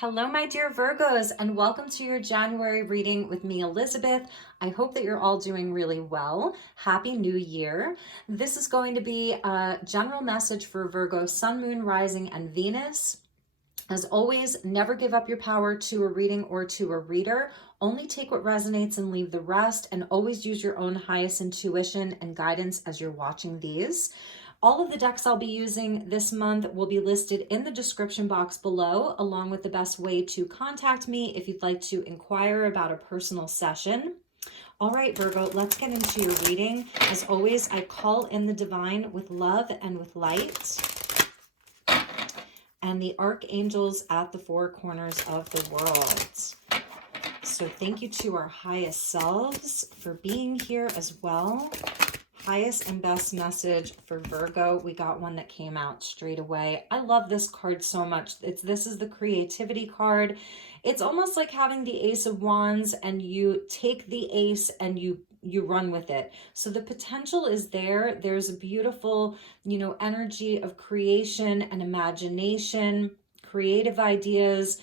Hello, my dear Virgos, and welcome to your January reading with me, Elizabeth. I hope that you're all doing really well. Happy New Year. This is going to be a general message for Virgo, Sun, Moon, Rising, and Venus. As always, never give up your power to a reading or to a reader. Only take what resonates and leave the rest, and always use your own highest intuition and guidance as you're watching these. All of the decks I'll be using this month will be listed in the description box below, along with the best way to contact me if you'd like to inquire about a personal session. All right, Virgo, let's get into your reading. As always, I call in the divine with love and with light, and the archangels at the four corners of the world. So thank you to our highest selves for being here as well. Highest and best message for Virgo. We got one that came out straight away. I love this card so much. This is the creativity card. It's almost like having the Ace of Wands, and you take the ace and you run with it. So the potential is there. There's a beautiful, energy of creation and imagination, creative ideas,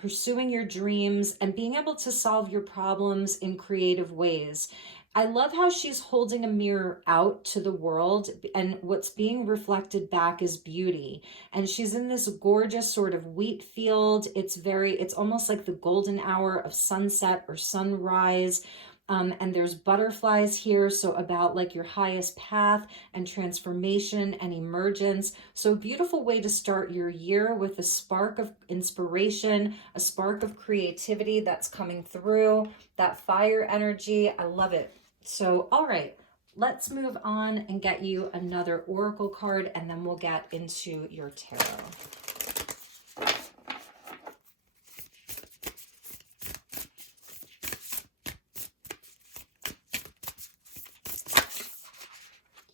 pursuing your dreams, and being able to solve your problems in creative ways. I love how she's holding a mirror out to the world, and what's being reflected back is beauty. And she's in this gorgeous sort of wheat field. It's almost like the golden hour of sunset or sunrise. And there's butterflies here, so about like your highest path and transformation and emergence. So a beautiful way to start your year with a spark of inspiration, a spark of creativity that's coming through, that fire energy. I love it. So, all right, let's move on and get you another oracle card, and then we'll get into your tarot.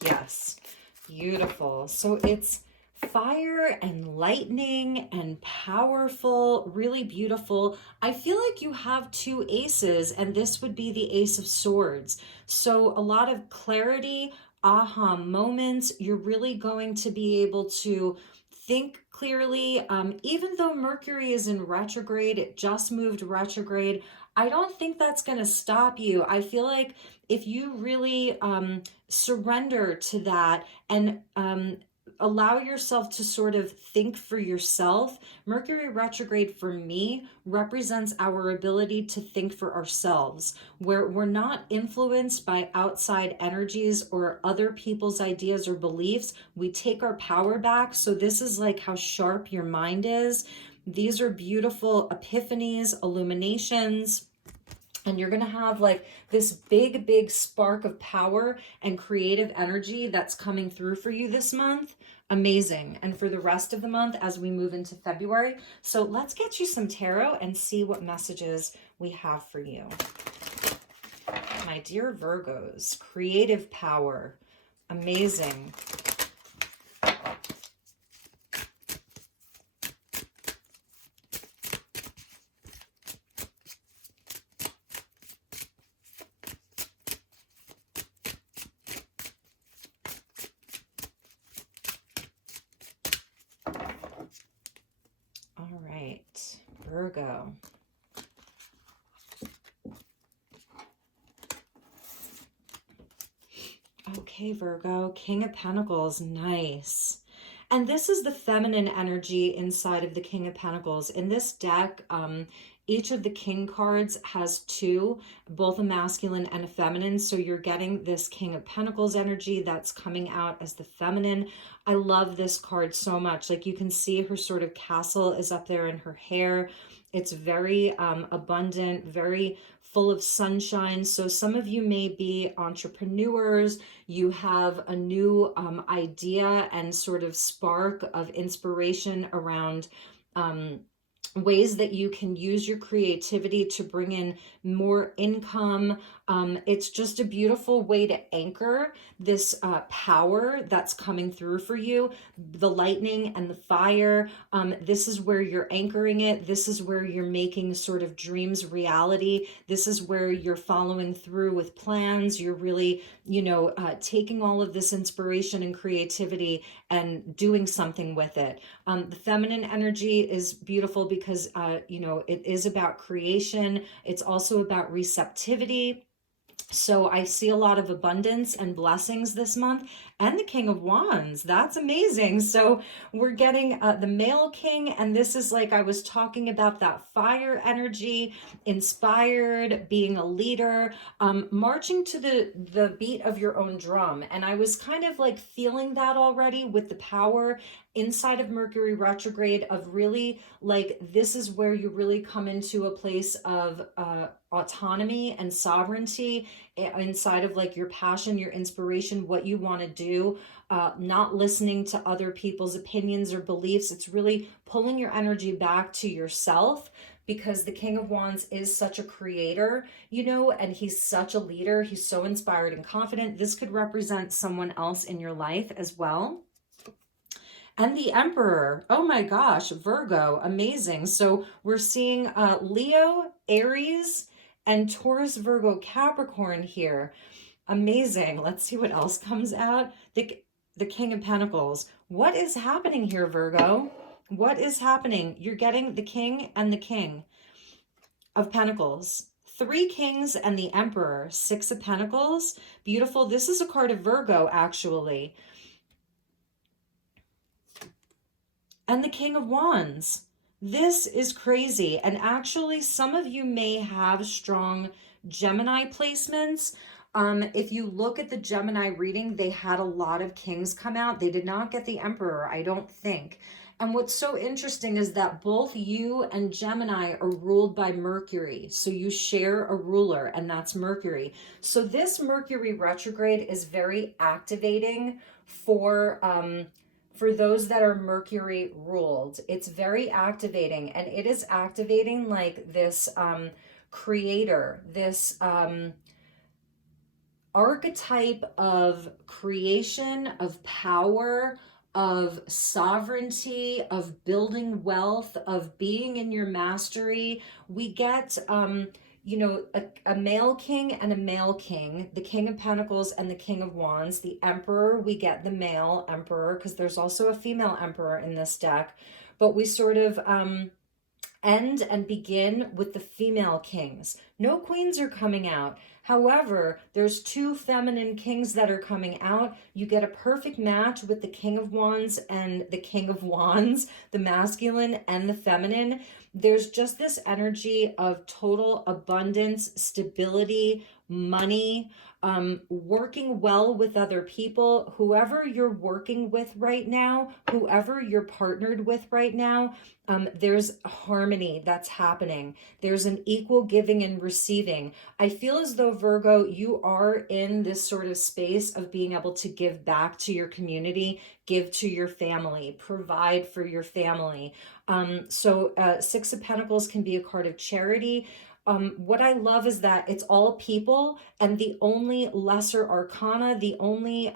Yes, beautiful. So it's fire and lightning and powerful, really beautiful. I feel like you have two aces, and this would be the Ace of Swords. So a lot of clarity, aha moments. You're really going to be able to think clearly. Even though Mercury is in retrograde, it just moved retrograde, I don't think that's going to stop you. I feel like if you really surrender to that and allow yourself to sort of think for yourself. Mercury retrograde for me represents our ability to think for ourselves, where we're not influenced by outside energies or other people's ideas or beliefs. We take our power back. So this is like how sharp your mind is. These are beautiful epiphanies, illuminations. And you're going to have like this big spark of power and creative energy that's coming through for you this month. Amazing. And for the rest of the month as we move into February. So let's get you some tarot and see what messages we have for you. My dear Virgos, creative power. Amazing. All right, Virgo. Okay, Virgo, King of Pentacles, nice. And this is the feminine energy inside of the King of Pentacles. In this deck, each of the King cards has two, both a masculine and a feminine. So you're getting this King of Pentacles energy that's coming out as the feminine. I love this card so much. Like you can see her sort of castle is up there in her hair. It's very abundant, very full of sunshine. So some of you may be entrepreneurs. You have a new idea and sort of spark of inspiration around ways that you can use your creativity to bring in more income. It's just a beautiful way to anchor this power that's coming through for you. The lightning and the fire, this is where you're anchoring it. This is where you're making sort of dreams reality. This is where you're following through with plans. You're really, taking all of this inspiration and creativity and doing something with it. The feminine energy is beautiful because, you know, it is about creation. It's also about receptivity. So I see a lot of abundance and blessings this month, and the King of Wands. That's amazing. So we're getting the male king, and this is like I was talking about, that fire energy, inspired, being a leader, marching to the beat of your own drum. And I was kind of like feeling that already with the power inside of Mercury retrograde, of really like, this is where you really come into a place of autonomy and sovereignty inside of like your passion, your inspiration, what you want to do, not listening to other people's opinions or beliefs. It's really pulling your energy back to yourself, because the King of Wands is such a creator, you know, and he's such a leader. He's so inspired and confident. This could represent someone else in your life as well. And the Emperor, oh my gosh, Virgo, amazing. So we're seeing Leo, Aries, and Taurus, Virgo, Capricorn here. Amazing. Let's see what else comes out. The King of Pentacles. What is happening here, Virgo? What is happening? You're getting the King and the King of Pentacles. 3 kings and the Emperor. 6 of Pentacles. Beautiful. This is a card of Virgo, actually. And the King of Wands. This is crazy. And actually, some of you may have strong Gemini placements. If you look at the Gemini reading, they had a lot of kings come out. They did not get the Emperor, I don't think. And what's so interesting is that both you and Gemini are ruled by Mercury. So you share a ruler, and that's Mercury. So this Mercury retrograde is very activating for those that are Mercury ruled. It's very activating, and it is activating like this creator, this archetype of creation, of power, of sovereignty, of building wealth, of being in your mastery. We get you know, a male king and a male king, the King of Pentacles and the King of Wands. The Emperor, we get the male Emperor, because there's also a female Emperor in this deck. But we sort of end and begin with the female kings. No queens are coming out. However, there's 2 feminine kings that are coming out. You get a perfect match with the King of Wands and the King of Wands, the masculine and the feminine. There's just this energy of total abundance, stability, money, working well with other people. Whoever you're working with right now, whoever you're partnered with right now, there's harmony that's happening. There's an equal giving and receiving. I feel as though, Virgo, you are in this sort of space of being able to give back to your community, give to your family, provide for your family. So 6 of Pentacles can be a card of charity. What I love is that it's all people, and the only lesser arcana, the only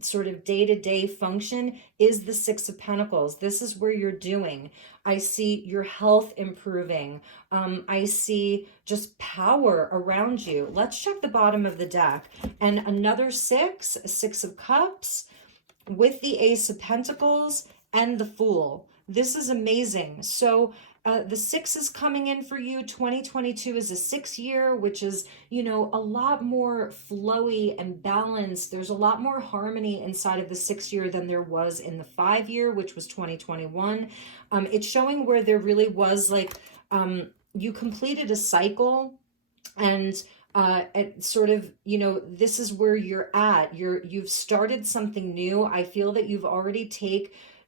sort of day-to-day function is the 6 of Pentacles. This is where you're doing. I see your health improving. I see just power around you. Let's check the bottom of the deck. And another 6 of Cups with the Ace of Pentacles and the Fool. This is amazing. So the 6 is coming in for you. 2022 is a 6 year, which is, you know, a lot more flowy and balanced. There's a lot more harmony inside of the 6 year than there was in the 5 year, which was 2021. It's showing where there really was like, you completed a cycle, and it sort of, you know, this is where you're at. You've started something new. I feel that you've already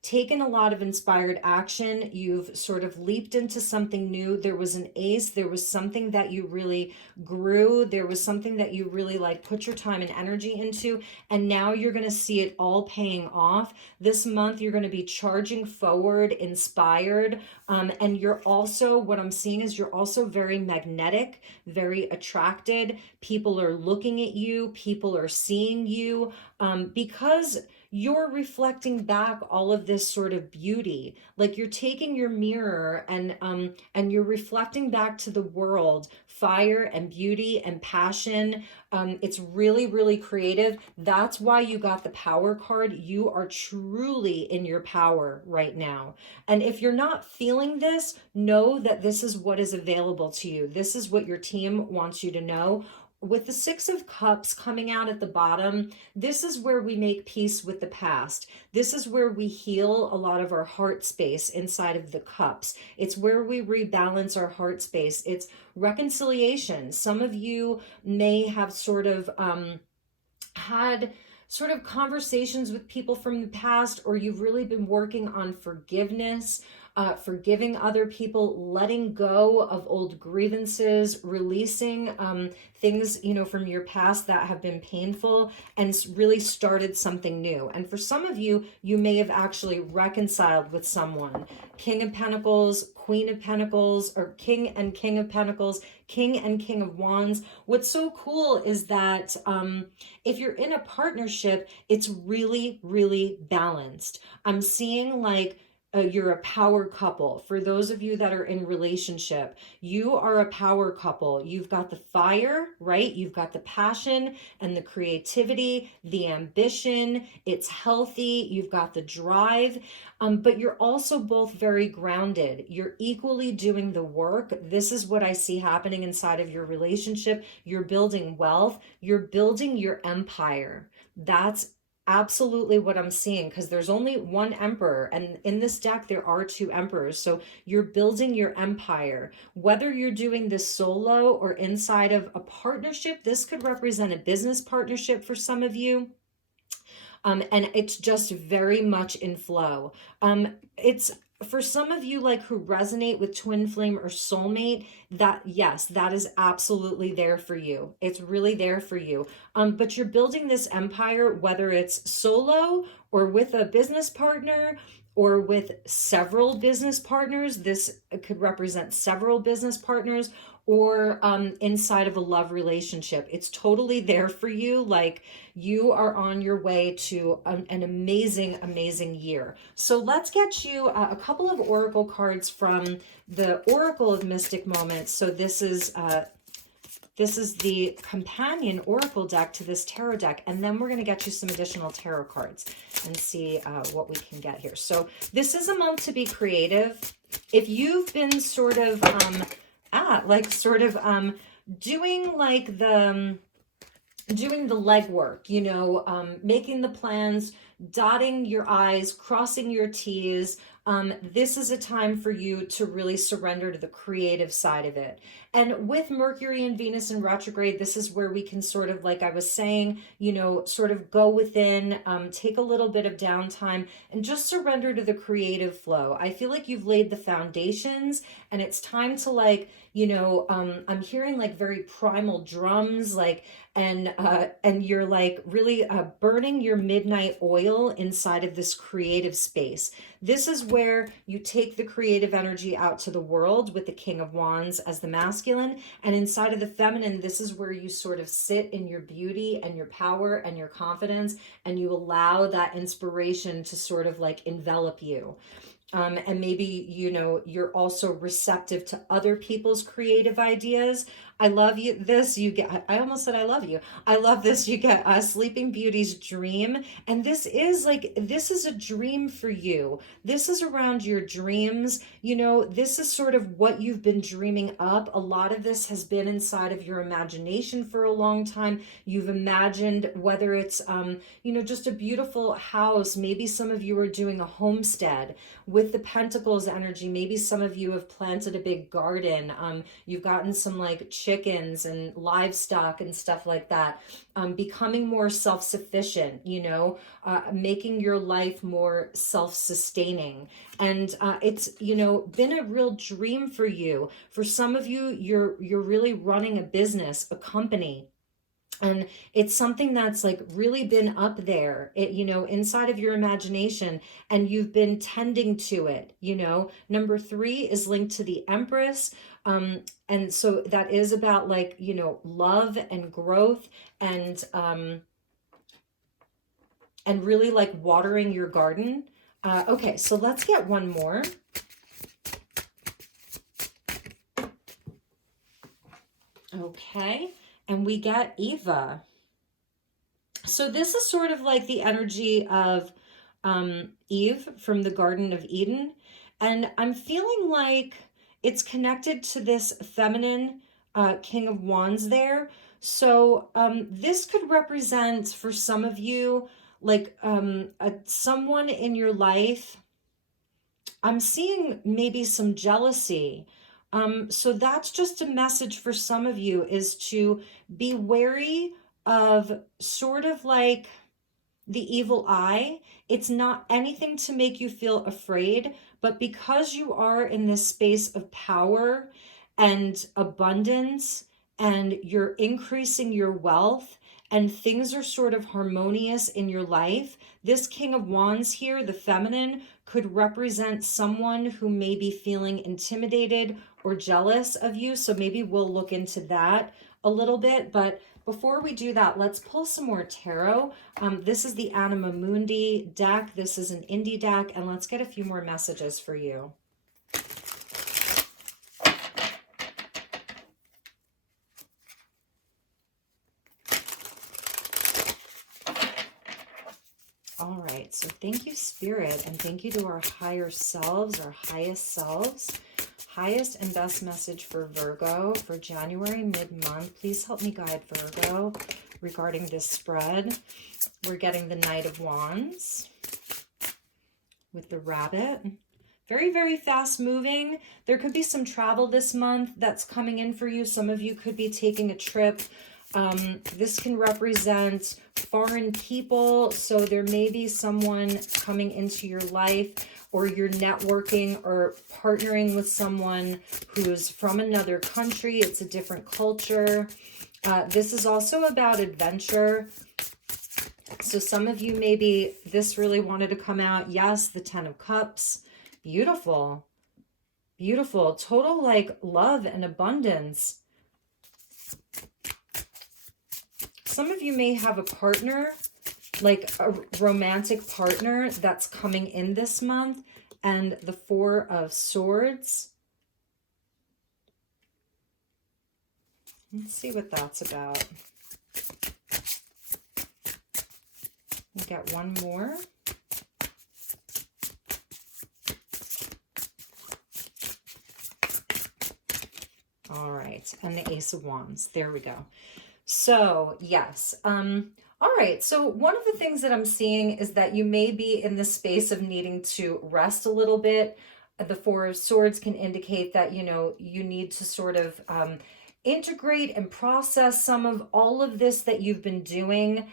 taken a lot of inspired action. You've sort of leaped into something new. There was an ace. There was something that you really grew. There was something that you really like put your time and energy into. And now you're going to see it all paying off. This month, you're going to be charging forward, inspired. And you're also, what I'm seeing is you're also very magnetic, very attracted. People are looking at you. People are seeing you because you're reflecting back all of this sort of beauty. Like you're taking your mirror and you're reflecting back to the world fire and beauty and passion. It's really, really creative. That's why you got the power card. You are truly in your power right now. And if you're not feeling this, know that this is what is available to you. This is what your team wants you to know. With the Six of Cups coming out at the bottom, this is where we make peace with the past. This is where we heal a lot of our heart space inside of the cups. It's where we rebalance our heart space. It's reconciliation. Some of you may have sort of had sort of conversations with people from the past, or you've really been working on forgiveness, forgiving other people, letting go of old grievances, releasing things, you know, from your past that have been painful, and really started something new. And for some of you, you may have actually reconciled with someone. King of Pentacles, Queen of Pentacles, or King and King of Pentacles, King and King of Wands. What's so cool is that if you're in a partnership, it's really, really balanced. I'm seeing like you're a power couple. For those of you that are in relationship, you are a power couple. You've got the fire, right? You've got the passion and the creativity, the ambition. It's healthy. You've got the drive, but you're also both very grounded. You're equally doing the work. This is what I see happening inside of your relationship. You're building wealth. You're building your empire. That's absolutely what I'm seeing, because there's only one emperor, and in this deck there are two emperors. So you're building your empire. Whether you're doing this solo or inside of a partnership, this could represent a business partnership for some of you. And it's just very in in flow. It's for some of you like who resonate with twin flame or soulmate, that yes, that is absolutely there for you. It's really there for you. But you're building this empire, whether it's solo or with a business partner or with several business partners. This could represent several business partners, or inside of a love relationship. It's totally there for you. Like you are on your way to an amazing, amazing year. So let's get you a couple of oracle cards from the Oracle of Mystic Moments. So this is the companion oracle deck to this tarot deck, and then we're going to get you some additional tarot cards and see what we can get here. So this is a month to be creative. If you've been sort of doing the legwork, you know, making the plans, dotting your I's, crossing your T's, this is a time for you to really surrender to the creative side of it. And with Mercury and Venus in retrograde, this is where we can sort of, like I was saying, you know, sort of go within, take a little bit of downtime and just surrender to the creative flow. I feel like you've laid the foundations, and it's time to, like, you know, I'm hearing like very primal drums, like, and you're like really burning your midnight oil inside of this creative space. This is where you take the creative energy out to the world with the King of Wands as the masculine, and inside of the feminine, this is where you sort of sit in your beauty and your power and your confidence, and you allow that inspiration to sort of like envelop you. And maybe, you know, you're also receptive to other people's creative ideas. I love you. This you get. I almost said I love you. I love this. You get Sleeping Beauty's dream, and this is a dream for you. This is around your dreams. You know, this is sort of what you've been dreaming up. A lot of this has been inside of your imagination for a long time. You've imagined whether it's you know, just a beautiful house. Maybe some of you are doing a homestead with the Pentacles energy. Maybe some of you have planted a big garden. You've gotten some like chickens and livestock and stuff like that. Becoming more self-sufficient, you know, making your life more self-sustaining. And it's, you know, been a real dream for you. For some of you, you're really running a business, a company. And it's something that's like really been up there, you know, inside of your imagination, and you've been tending to it, you know. Number 3 is linked to the Empress. And so that is about, like, you know, love and growth, and and really like watering your garden. Okay, so let's get one more. Okay, and we get Eva. So this is sort of like the energy of Eve from the Garden of Eden. And I'm feeling like it's connected to this feminine King of Wands there. So this could represent for some of you, like someone in your life. I'm seeing maybe some jealousy. So that's just a message for some of you, is to be wary of sort of like the evil eye. It's not anything to make you feel afraid, but because you are in this space of power and abundance, and you're increasing your wealth, and things are sort of harmonious in your life, this King of Wands here, the feminine, could represent someone who may be feeling intimidated or jealous of you. So maybe we'll look into that a little bit. But before we do that, let's pull some more tarot. This is the Anima Mundi deck. This is an indie deck, and let's get a few more messages for you. All right, so thank you, Spirit, and thank you to our higher selves, our highest selves. Highest and best message for Virgo for January mid-month. Please help me guide Virgo regarding this spread. We're getting the Knight of Wands with the Rabbit. Very, very fast moving. There could be some travel this month that's coming in for you. Some of you could be taking a trip. This can represent foreign people. So there may be someone coming into your life, or you're networking or partnering with someone who's from another country. It's a different culture. This is also about adventure. So some of you, maybe this really wanted to come out. Yes, the Ten of Cups. Beautiful. Beautiful. Total like love and abundance. Some of you may have a partner, like a romantic partner that's coming in this month, and the Four of Swords. Let's see what that's about. We'll get one more. All right, and the Ace of Wands. There we go. So, yes. All right, so one of the things that I'm seeing is that you may be in the space of needing to rest a little bit. The Four of Swords can indicate that, you know, you need to sort of integrate and process some of all of this that you've been doing.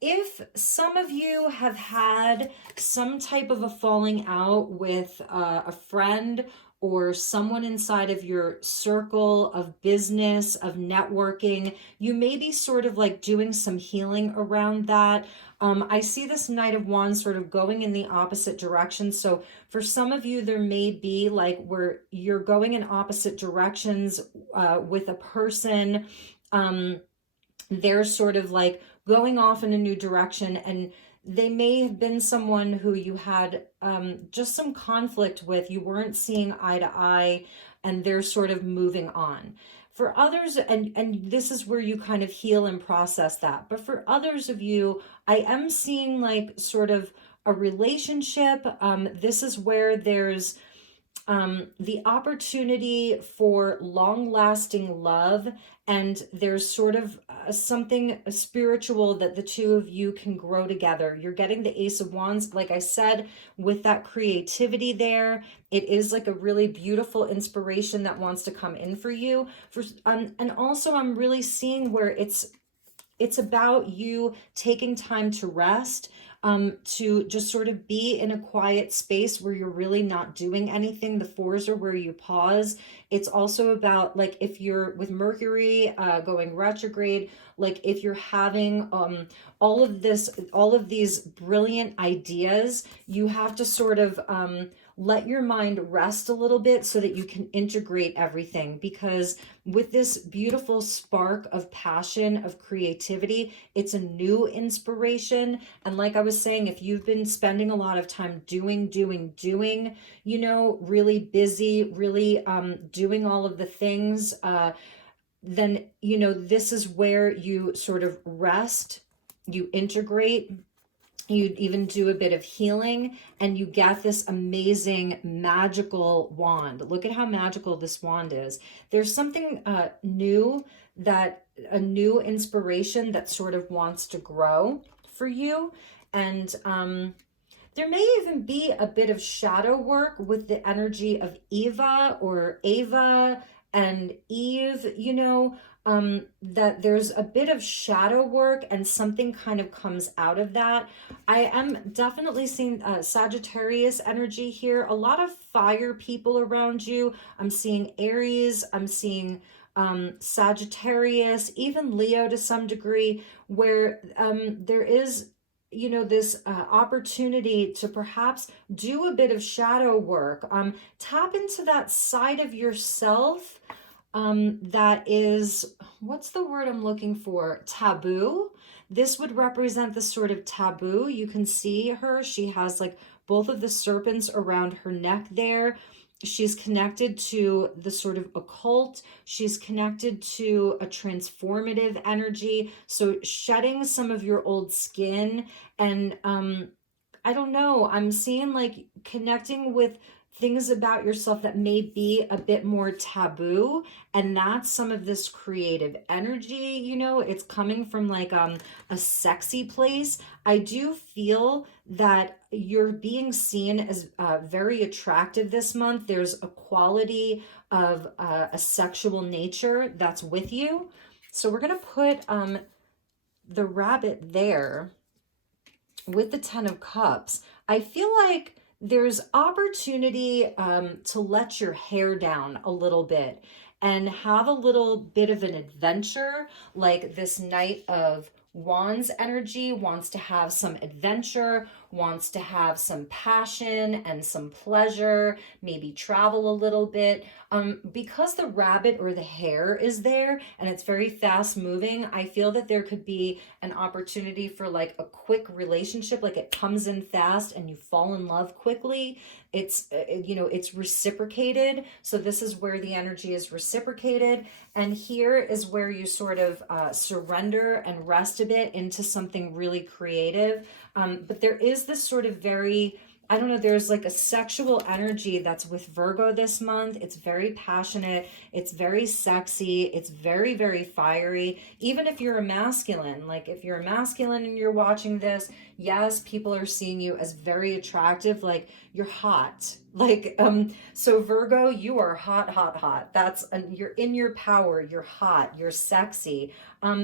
If some of you have had some type of a falling out with a friend or someone inside of your circle of business, of networking, you may be sort of like doing some healing around that. I see this Knight of Wands sort of going in the opposite direction. So for some of you, there may be like where you're going in opposite directions with a person. They're sort of like going off in a new direction, and they may have been someone who you had just some conflict with. You weren't seeing eye to eye, and they're sort of moving on. For others, and this is where you kind of heal and process that. But for others of you, I am seeing like sort of a relationship. This is where there's the opportunity for long-lasting love, and there's sort of something spiritual that the two of you can grow together. You're getting the Ace of Wands, like I said, with that creativity there. It is like a really beautiful inspiration that wants to come in for you. And also I'm really seeing where it's about you taking time to rest, to just sort of be in a quiet space where you're really not doing anything. The fours are where you pause. It's also about like if you're with Mercury going retrograde, like if you're having all of these brilliant ideas, you have to sort of let your mind rest a little bit so that you can integrate everything. Because with this beautiful spark of passion, of creativity, it's a new inspiration. And like I was saying, if you've been spending a lot of time doing, you know, really busy, really doing all of the things, then, you know, this is where you sort of rest, you integrate, you even do a bit of healing, and you get this amazing magical wand. Look at how magical this wand is. There's something new, that a new inspiration that sort of wants to grow for you. And there may even be a bit of shadow work with the energy of Eva or Ava and Eve, you know, that there's a bit of shadow work and something kind of comes out of that. I am definitely seeing Sagittarius energy here. A lot of fire people around you. I'm seeing Aries. I'm seeing Sagittarius, even Leo to some degree, where there is, you know, this opportunity to perhaps do a bit of shadow work. Tap into that side of yourself that is, what's the word I'm looking for? Taboo. This would represent the sort of taboo. You can see her. She has like both of the serpents around her neck there. She's connected to the sort of occult. She's connected to a transformative energy. So shedding some of your old skin. And I don't know, I'm seeing like connecting with things about yourself that may be a bit more taboo, and that's some of this creative energy. You know, it's coming from like a sexy place. I do feel that you're being seen as very attractive this month. There's a quality of a sexual nature that's with you. So we're gonna put the rabbit there with the 10 of Cups. I feel like there's opportunity to let your hair down a little bit and have a little bit of an adventure. Like this Knight of Wands energy wants to have some adventure, wants to have some passion and some pleasure, maybe travel a little bit. Because the rabbit or the hare is there and it's very fast moving, I feel that there could be an opportunity for like a quick relationship, like it comes in fast and you fall in love quickly. It's, you know, it's reciprocated. So this is where the energy is reciprocated. And here is where you sort of surrender and rest a bit into something really creative. But there is this sort of very, I don't know, there's like a sexual energy that's with Virgo this month. It's very passionate. It's very sexy. It's very, very fiery. Even if you're a masculine, like if you're a masculine and you're watching this, yes, people are seeing you as very attractive. Like you're hot. Like, so Virgo, you are hot, hot, hot. That's, you're in your power. You're hot. You're sexy.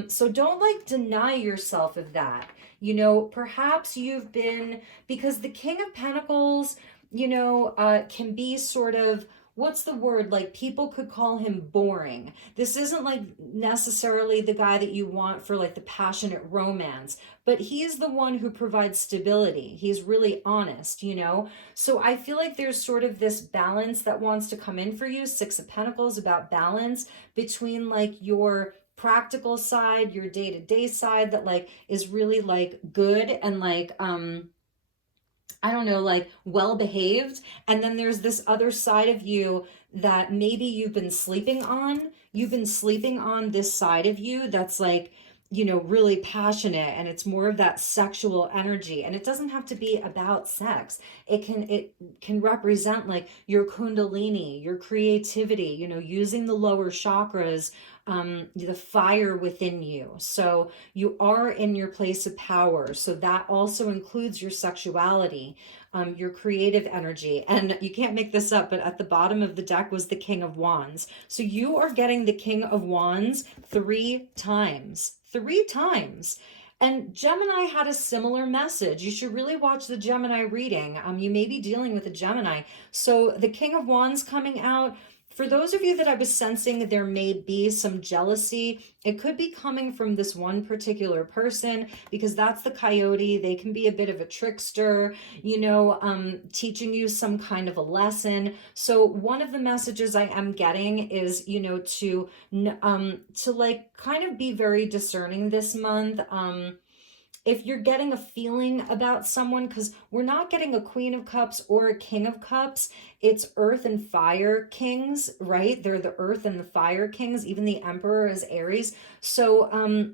So don't like deny yourself of that. You know, perhaps you've been, because the King of Pentacles, you know, can be sort of, what's the word? Like people could call him boring. This isn't like necessarily the guy that you want for like the passionate romance, but he is the one who provides stability. He's really honest, you know? So I feel like there's sort of this balance that wants to come in for you. Six of Pentacles about balance between like your practical side, your day-to-day side that like is really like good and like I don't know, like well behaved, and then there's this other side of you that maybe you've been sleeping on. You've been sleeping on this side of you that's like, you know, really passionate, and it's more of that sexual energy. And it doesn't have to be about sex. It can represent like your kundalini, your creativity, you know, using the lower chakras, the fire within you. So you are in your place of power. So that also includes your sexuality, your creative energy. And you can't make this up, but at the bottom of the deck was the King of Wands. So you are getting the King of Wands 3 times. 3 times. And Gemini had a similar message. You should really watch the Gemini reading. You may be dealing with a Gemini. So the King of Wands coming out, For those of you that I was sensing there may be some jealousy, it could be coming from this one particular person, because that's the coyote. They can be a bit of a trickster, teaching you some kind of a lesson. So one of the messages I am getting is, to like kind of be very discerning this month. If you're getting a feeling about someone, because we're not getting a Queen of Cups or a King of Cups, it's Earth and Fire Kings, right? They're the Earth and the Fire Kings. Even the Emperor is Aries. So,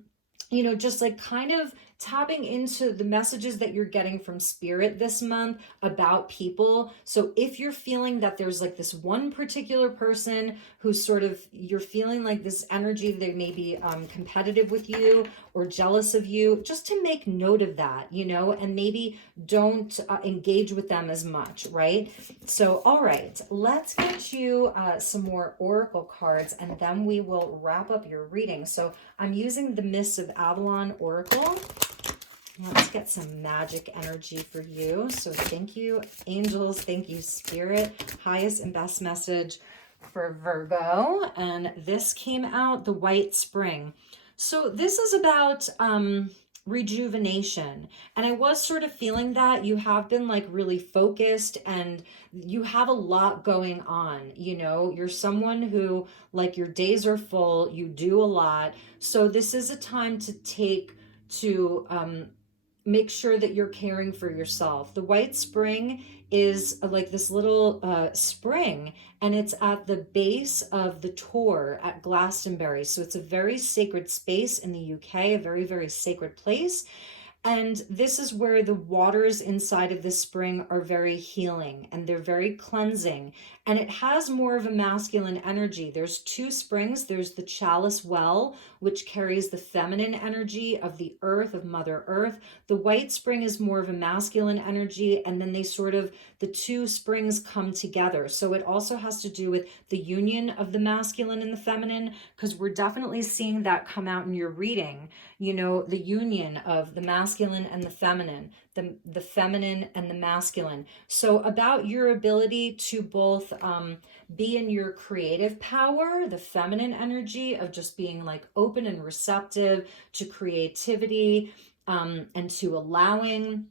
just like kind of tapping into the messages that you're getting from Spirit this month about people. So if you're feeling that there's like this one particular person who's sort of, you're feeling like this energy, they may be competitive with you or jealous of you, just to make note of that, and maybe don't engage with them as much, right? So, all right, let's get you some more oracle cards, and then we will wrap up your reading. So I'm using the Mists of Avalon Oracle. Let's get some magic energy for you. So thank you, angels. Thank you, Spirit. Highest and best message for Virgo. And this came out, the White Spring. So this is about rejuvenation. And I was sort of feeling that you have been like really focused and you have a lot going on. You're someone who, like, your days are full, you do a lot. So this is a time to make sure that you're caring for yourself. The White Spring is like this little spring, and it's at the base of the Tor at Glastonbury. So it's a very sacred space in the UK, a very, very sacred place. And this is where the waters inside of the spring are very healing and they're very cleansing. And it has more of a masculine energy. There's two springs. There's the Chalice Well, which carries the feminine energy of the earth, of Mother Earth. The White Spring is more of a masculine energy. And then the two springs come together. So it also has to do with the union of the masculine and the feminine, because we're definitely seeing that come out in your reading. The union of the masculine and the feminine, the feminine and the masculine. So about your ability to both be in your creative power, the feminine energy of just being like open and receptive to creativity and to allowing.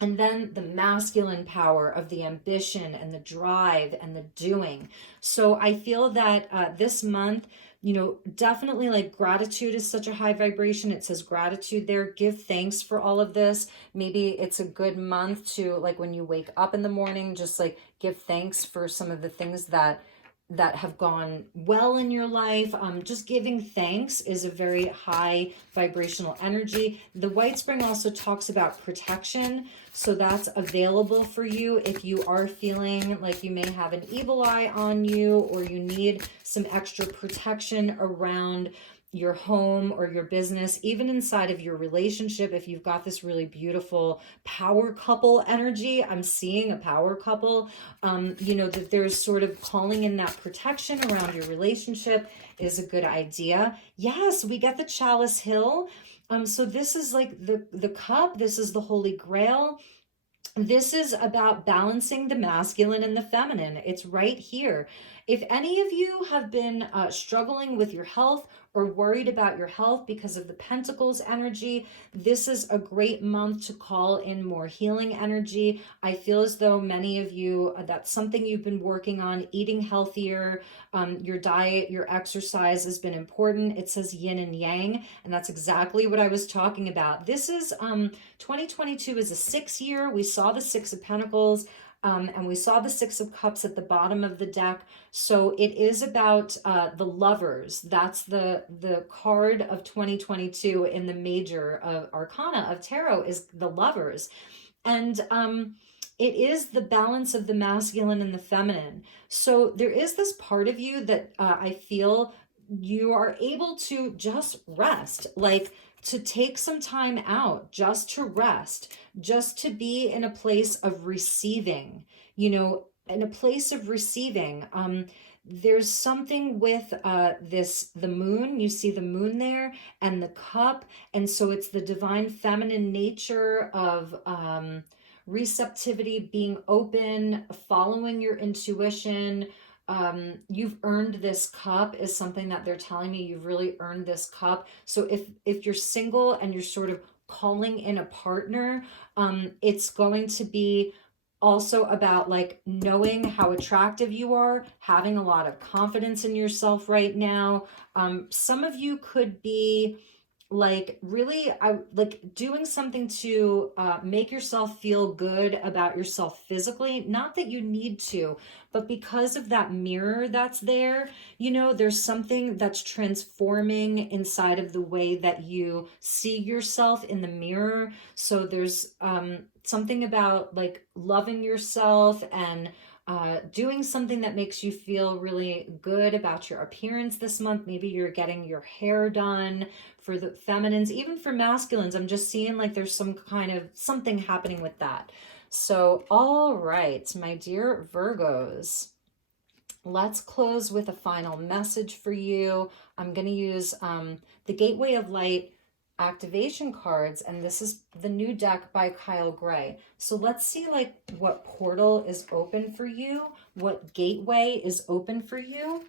And then the masculine power of the ambition and the drive and the doing. So I feel that this month, definitely like gratitude is such a high vibration. It says gratitude there. Give thanks for all of this. Maybe it's a good month to, like, when you wake up in the morning, just like give thanks for some of the things that have gone well in your life. Just giving thanks is a very high vibrational energy. The White Spring also talks about protection. So that's available for you if you are feeling like you may have an evil eye on you, or you need some extra protection around your home or your business, even inside of your relationship. If you've got this really beautiful power couple energy, I'm seeing a power couple, that there's sort of calling in that protection around your relationship is a good idea. Yes, we get the Chalice Hill. So this is like the cup. This is the Holy Grail. This is about balancing the masculine and the feminine. It's right here. If any of you have been struggling with your health or worried about your health because of the Pentacles energy, this is a great month to call in more healing energy. I feel as though many of you, that's something you've been working on, eating healthier, your diet, your exercise has been important. It says yin and yang, and that's exactly what I was talking about. This is 2022 is a 6 year. We saw the Six of Pentacles. And we saw the Six of Cups at the bottom of the deck. So it is about the lovers. That's the card of 2022 in the major arcana of tarot, is the lovers. And it is the balance of the masculine and the feminine. So there is this part of you that I feel you are able to just rest, like to take some time out, just to rest, just to be in a place of receiving, in a place of receiving. There's something with the moon. You see the moon there and the cup. And so it's the divine feminine nature of receptivity, being open, following your intuition, you've earned this cup is something that they're telling me. You've really earned this cup. So if you're single and you're sort of calling in a partner, it's going to be also about like knowing how attractive you are, having a lot of confidence in yourself right now. Some of you could be like really like doing something to make yourself feel good about yourself physically. Not that you need to, but because of that mirror that's there, you know, there's something that's transforming inside of the way that you see yourself in the mirror. So there's something about like loving yourself and doing something that makes you feel really good about your appearance this month. Maybe you're getting your hair done. For the feminines, even for masculines, I'm just seeing like there's some kind of something happening with that. So, all right, my dear Virgos, let's close with a final message for you. I'm going to use the Gateway of Light activation cards, and this is the new deck by Kyle Gray. So let's see like what portal is open for you, what gateway is open for you.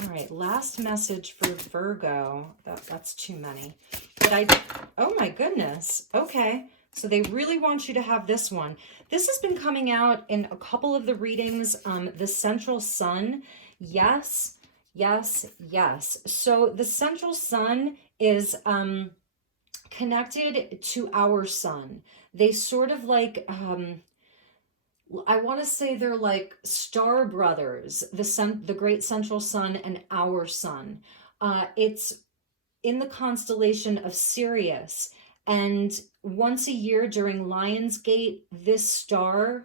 All right, last message for Virgo. That's too many. But oh my goodness. Okay. So they really want you to have this one. This has been coming out in a couple of the readings. The central sun. Yes, yes, yes. So the central sun is connected to our sun. They sort of like, I want to say they're like star brothers, the great central sun and our sun. It's in the constellation of Sirius. And once a year during Lionsgate, this star,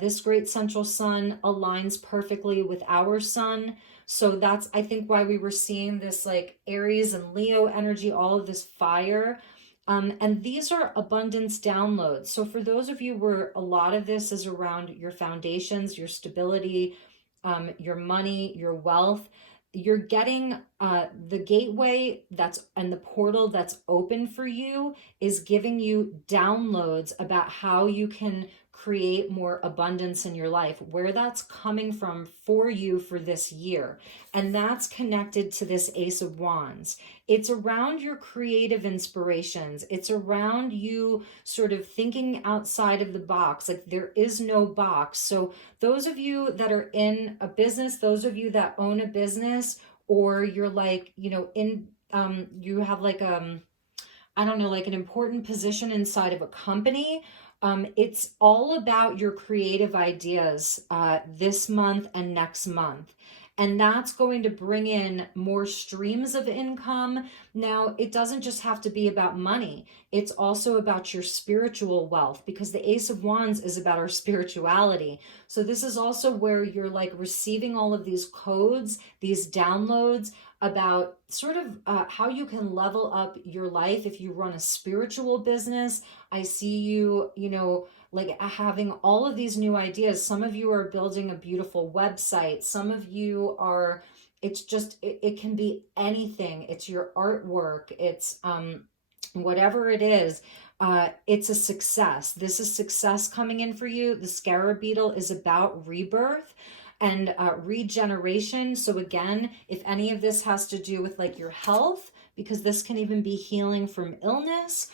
this great central sun aligns perfectly with our sun. So that's, I think, why we were seeing this like Aries and Leo energy, all of this fire. And these are abundance downloads. So for those of you where a lot of this is around your foundations, your stability, your money, your wealth, you're getting the gateway that's and the portal that's open for you is giving you downloads about how you can create more abundance in your life, where that's coming from for you for this year. And that's connected to this Ace of Wands. It's around your creative inspirations. It's around you sort of thinking outside of the box. Like there is no box. So those of you that are in a business, those of you that own a business, or you're like, you know, in you have like I don't know, like an important position inside of a company. It's all about your creative ideas this month and next month. And that's going to bring in more streams of income. Now, it doesn't just have to be about money. It's also about your spiritual wealth, because the Ace of Wands is about our spirituality. So this is also where you're like receiving all of these codes, these downloads about sort of how you can level up your life if you run a spiritual business. I see you, you know, like having all of these new ideas. Some of you are building a beautiful website. Some of you are, it's just, it can be anything. It's your artwork. It's whatever it is. It's a success. This is success coming in for you. The scarab beetle is about rebirth and regeneration. So again, if any of this has to do with like your health, because this can even be healing from illness,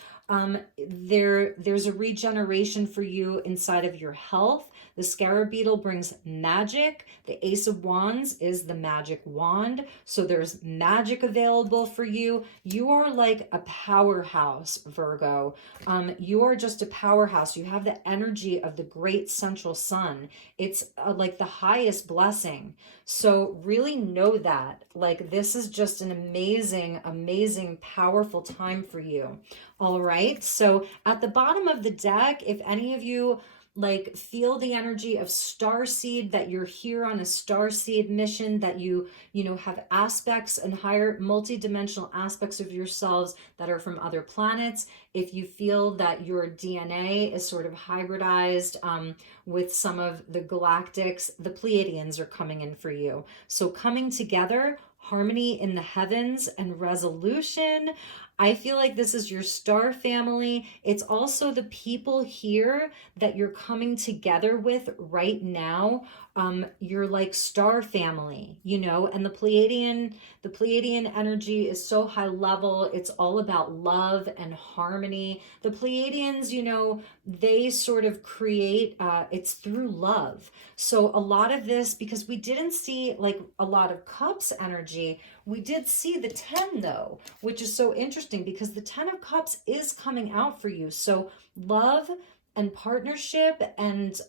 there's a regeneration for you inside of your health. The scarab beetle brings magic. The Ace of Wands is the magic wand. So there's magic available for you. You are like a powerhouse, Virgo. You are just a powerhouse. You have the energy of the great central sun. It's like the highest blessing. So really know that. Like this is just an amazing, amazing, powerful time for you. All right. So at the bottom of the deck, if any of you like feel the energy of starseed, that you're here on a starseed mission, that you know, have aspects and higher multidimensional aspects of yourselves that are from other planets. If you feel that your DNA is sort of hybridized with some of the galactics, the Pleiadians are coming in for you. So coming together, harmony in the heavens and resolution. I feel like this is your star family. It's also the people here that you're coming together with right now. You're like star family, you know, and the Pleiadian energy is so high level. It's all about love and harmony. The Pleiadians, you know, they sort of create, it's through love. So a lot of this, because we didn't see like a lot of cups energy, we did see the 10 though, which is so interesting because the 10 of cups is coming out for you. So love and partnership and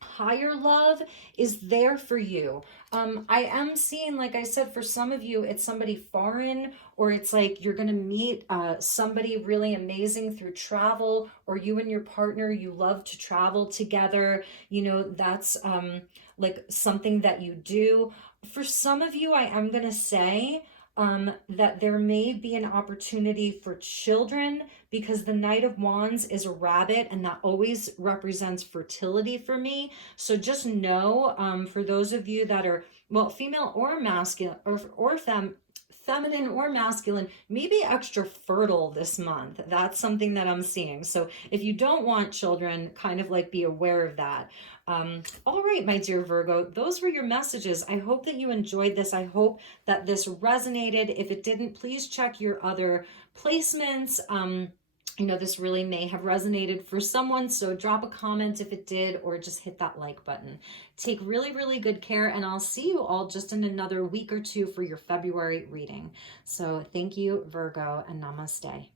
higher love is there for you. I am seeing, like I said, for some of you, it's somebody foreign, or it's like you're going to meet somebody really amazing through travel, or you and your partner, you love to travel together. You know, that's like something that you do. For some of you, I am going to say that there may be an opportunity for children because the Knight of Wands is a rabbit and that always represents fertility for me. So just know, for those of you that are, well, female or masculine or feminine or masculine, maybe extra fertile this month. That's something that I'm seeing. So if you don't want children, kind of like be aware of that. All right, my dear Virgo, those were your messages. I hope that you enjoyed this. I hope that this resonated. If it didn't, please check your other placements. You know, this really may have resonated for someone, so drop a comment if it did, or just hit that like button. Take really, really good care, and I'll see you all just in another week or two for your February reading. So thank you, Virgo, and namaste.